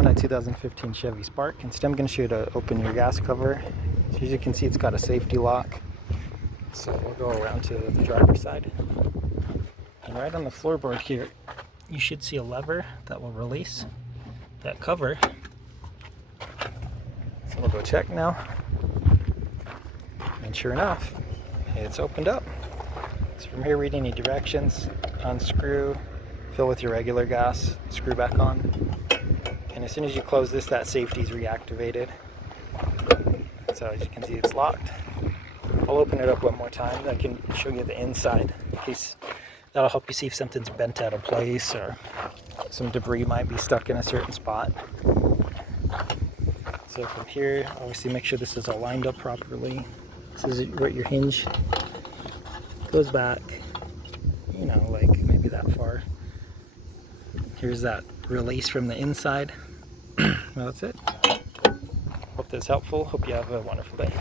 on a 2015 Chevy Spark. Instead, I'm going to show you to open your gas cover. So as you can see, it's got a safety lock. So we'll go around to the driver's side. And right on the floorboard here, you should see a lever that will release that cover. So we'll go check now. And sure enough, it's opened up. So from here, read any directions, unscrew, fill with your regular gas, screw back on. And as soon as you close this, that safety is reactivated. So as you can see, it's locked. I'll open it up one more time. I can show you the inside in case that'll help you see if something's bent out of place or some debris might be stuck in a certain spot. So from here, obviously make sure this is all lined up properly. This is where your hinge goes back, you know, like maybe that far. Here's that release from the inside. Well, that's it. Hope that's helpful. Hope you have a wonderful day.